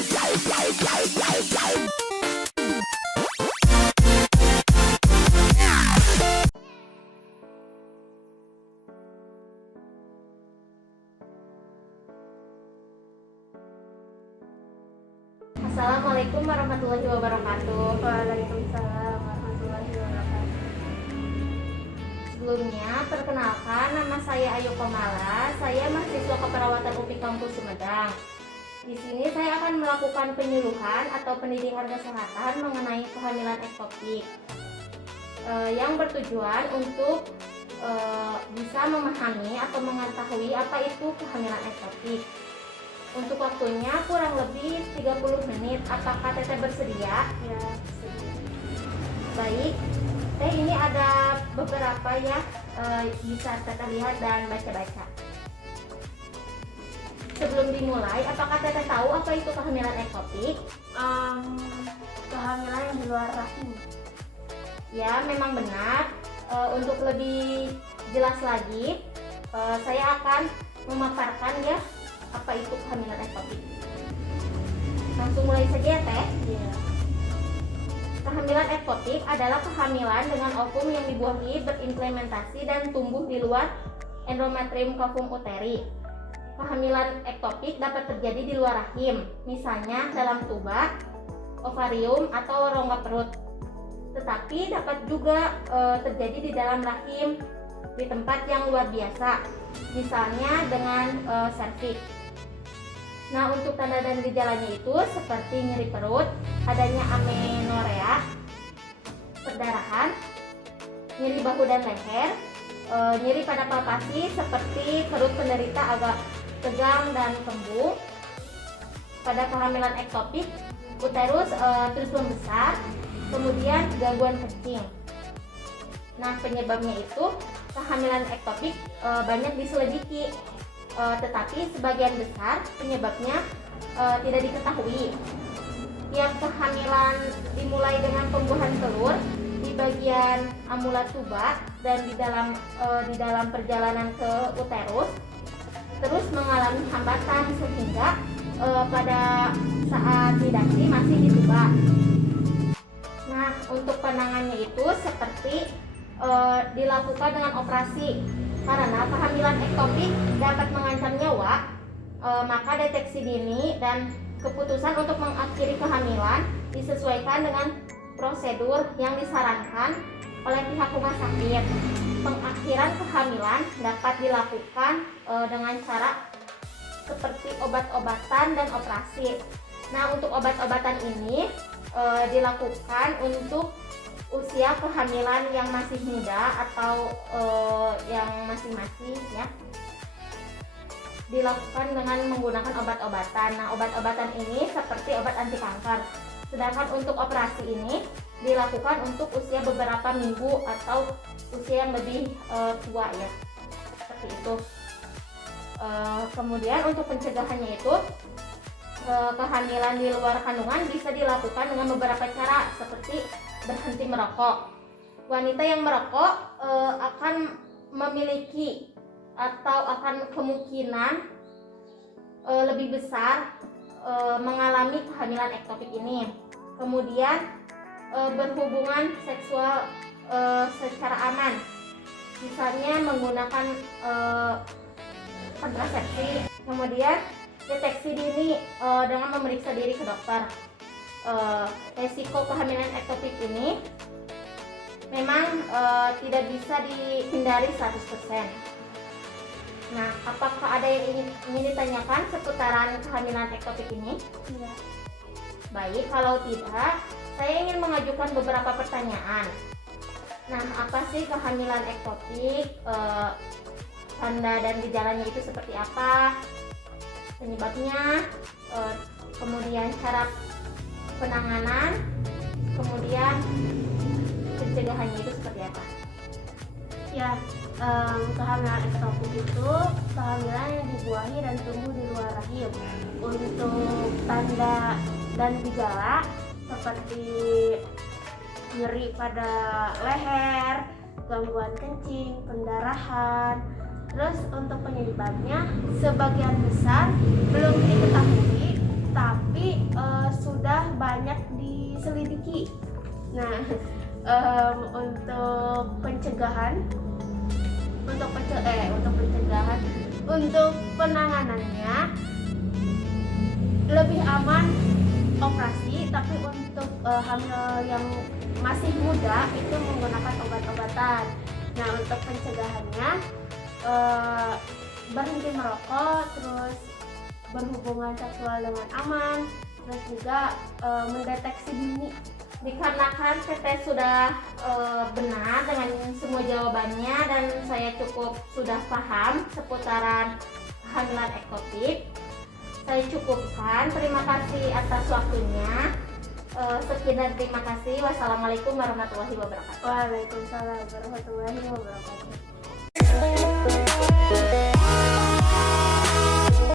Assalamualaikum warahmatullahi wabarakatuh. Waalaikumsalam warahmatullahi wabarakatuh. Sebelumnya, perkenalkan, nama saya Ayu Komala. Saya mahasiswa keperawatan UPI Kampus Sumedang. Di sini saya akan melakukan penyuluhan atau pendidikan kesehatan mengenai kehamilan ektopik, yang bertujuan untuk bisa memahami atau mengetahui apa itu kehamilan ektopik. Untuk waktunya kurang lebih 30 menit. Apakah Teteh bersedia? Ya, Baik, Teh ini ada beberapa ya, bisa Teteh lihat dan baca-baca. Sebelum dimulai, apakah Teteh tahu apa itu kehamilan ektopik? kehamilan yang di luar rahim. Ya, memang benar. Untuk lebih jelas lagi, saya akan memaparkan ya apa itu kehamilan ektopik. Langsung mulai saja ya, Teh. Ya. Kehamilan ektopik adalah kehamilan dengan ovum yang dibuahi berimplementasi dan tumbuh di luar endometrium cavum uteri. Kehamilan ektopik dapat terjadi di luar rahim, misalnya dalam tuba, ovarium, atau rongga perut. Tetapi dapat juga terjadi di dalam rahim di tempat yang luar biasa, misalnya dengan serviks. Nah, untuk tanda dan gejalanya itu seperti nyeri perut, adanya amenorea, perdarahan, nyeri bahu dan leher, nyeri pada palpasi seperti perut penderita agak tegang dan kembung. Pada kehamilan ektopik, uterus terus membesar, kemudian gangguan kencing. Nah, penyebabnya itu kehamilan ektopik banyak diselidiki, tetapi sebagian besar penyebabnya tidak diketahui. Tiap kehamilan dimulai dengan pembuahan telur di bagian amula tuba dan di dalam perjalanan ke uterus, terus mengalami hambatan sehingga pada saat didaksi masih di tuba. Nah, untuk penanganannya itu seperti dilakukan dengan operasi. Karena kehamilan ektopik dapat mengancam nyawa, maka deteksi dini dan keputusan untuk mengakhiri kehamilan disesuaikan dengan prosedur yang disarankan oleh pihak rumah sakit. Pengakhiran kehamilan dapat dilakukan dengan cara seperti obat-obatan dan operasi. Nah, untuk obat-obatan ini dilakukan untuk usia kehamilan yang masih muda atau yang masih ya, dilakukan dengan menggunakan obat-obatan. Nah, obat-obatan ini seperti obat anti kanker. Sedangkan untuk operasi ini dilakukan untuk usia beberapa minggu atau usia yang lebih tua ya, seperti itu. Kemudian untuk pencegahannya itu kehamilan di luar kandungan bisa dilakukan dengan beberapa cara seperti berhenti merokok. Wanita yang merokok akan memiliki atau akan kemungkinan lebih besar mengalami kehamilan ektopik ini. Kemudian berhubungan seksual secara aman, misalnya menggunakan kontrasepsi. Kemudian deteksi dini dengan memeriksa diri ke dokter. Resiko kehamilan ektopik ini memang tidak bisa dihindari 100%. Nah, apakah ada yang ingin ditanyakan seputaran kehamilan ektopik ini? Tidak. Baik, kalau tidak, saya ingin mengajukan beberapa pertanyaan. Nah, apa sih kehamilan ektopik? Tanda dan gejalanya itu seperti apa? Penyebabnya, kemudian cara penanganan, kemudian pencegahannya itu seperti apa? Ya, kehamilan ektopik itu kehamilan yang dibuahi dan tumbuh di luar rahim. Untuk tanda dan gejala seperti nyeri pada leher, gangguan kencing, pendarahan. Terus untuk penyebabnya sebagian besar belum diketahui, tapi banyak diselidiki. Nah, untuk pencegahan, untuk penanganannya lebih aman operasi, tapi untuk hamil yang masih muda itu menggunakan obat-obatan. Nah, untuk pencegahannya berhenti merokok, terus berhubungan seksual dengan aman, terus juga mendeteksi dini. Dikarenakan Teteh sudah benar dengan semua jawabannya dan saya cukup sudah paham seputaran kehamilan ektopik, saya cukupkan. Terima kasih atas waktunya. Sekian dan terima kasih. Wassalamualaikum warahmatullahi wabarakatuh. Waalaikumsalam warahmatullahi wabarakatuh.